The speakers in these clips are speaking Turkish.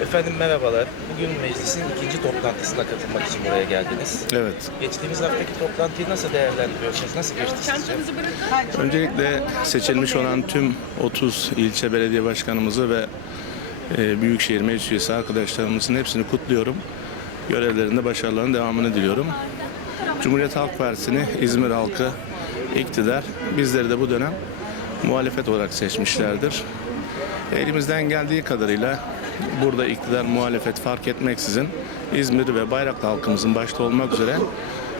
Efendim merhabalar. Bugün meclisin ikinci toplantısına katılmak için buraya geldiniz. Evet. Geçtiğimiz haftaki toplantıyı nasıl değerlendiriyorsunuz? Nasıl geçti sizce? Öncelikle seçilmiş olan tüm 30 ilçe belediye başkanımızı ve e, Büyükşehir Meclis üyesi arkadaşlarımızın hepsini kutluyorum. Görevlerinde başarılarının devamını diliyorum. Cumhuriyet Halk Partisi'ni İzmir halkı iktidar, bizleri de bu dönem muhalefet olarak seçmişlerdir. Elimizden geldiği kadarıyla burada iktidar muhalefet fark etmeksizin İzmir ve Bayraklı halkımızın başta olmak üzere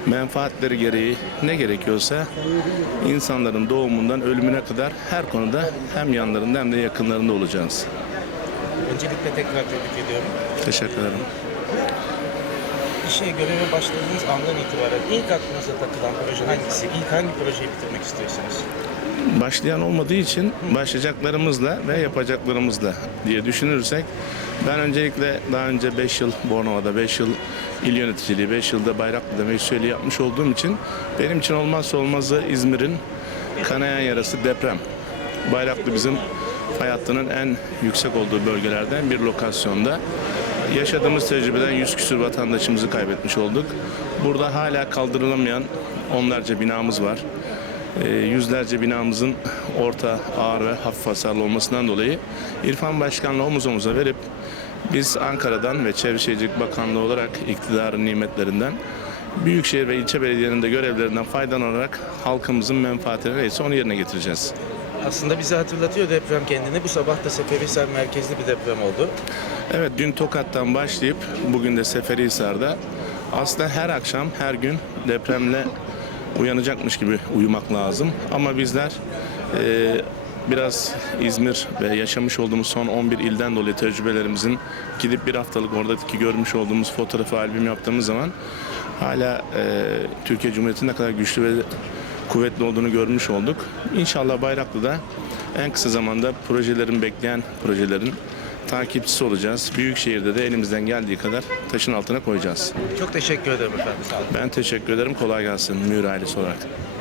menfaatleri gereği ne gerekiyorsa insanların doğumundan ölümüne kadar her konuda hem yanlarında hem de yakınlarında olacağız. Öncelikle tekrar tebrik ediyorum. Teşekkür ederim. İşe göreve başladığınız andan itibaren ilk aklınıza takılan proje hangisi? İlk hangi projeyi bitirmek istiyorsunuz? Başlayan olmadığı için başlayacaklarımızla ve yapacaklarımızla diye düşünürsek ben öncelikle daha önce 5 yıl Bornova'da, 5 yıl il yöneticiliği, 5 yılda Bayraklı'da meclis üyeliği yapmış olduğum için benim için olmazsa olmazı İzmir'in kanayan yarası deprem. Bayraklı bizim fay hattının en yüksek olduğu bölgelerden bir lokasyonda. Yaşadığımız tecrübeden 100 küsur vatandaşımızı kaybetmiş olduk. Burada hala kaldırılamayan onlarca binamız var. E, yüzlerce binamızın orta, ağır ve hafif hasarlı olmasından dolayı İrfan Başkan'la omuz omuza verip biz Ankara'dan ve Çevre Şehircilik Bakanlığı olarak iktidarın nimetlerinden Büyükşehir ve ilçe belediyelerinin de görevlerinden faydalanarak halkımızın menfaatine neyse onu yerine getireceğiz. Aslında bizi hatırlatıyor deprem kendini. Bu sabah da Seferihisar merkezli bir deprem oldu. Evet dün Tokat'tan başlayıp bugün de Seferihisar'da aslında her akşam her gün depremle uyanacakmış gibi uyumak lazım. Ama bizler e, biraz İzmir ve yaşamış olduğumuz son 11 ilden dolayı tecrübelerimizin gidip bir haftalık oradaki görmüş olduğumuz fotoğrafı albüm yaptığımız zaman hala e, Türkiye Cumhuriyeti ne kadar güçlü ve kuvvetli olduğunu görmüş olduk. İnşallah Bayraklı'da en kısa zamanda projelerin bekleyen projelerin takipçisi olacağız. Büyükşehir'de de elimizden geldiği kadar taşın altına koyacağız. Çok teşekkür ederim efendim. Ben teşekkür ederim. Kolay gelsin Mühür ailesi olarak.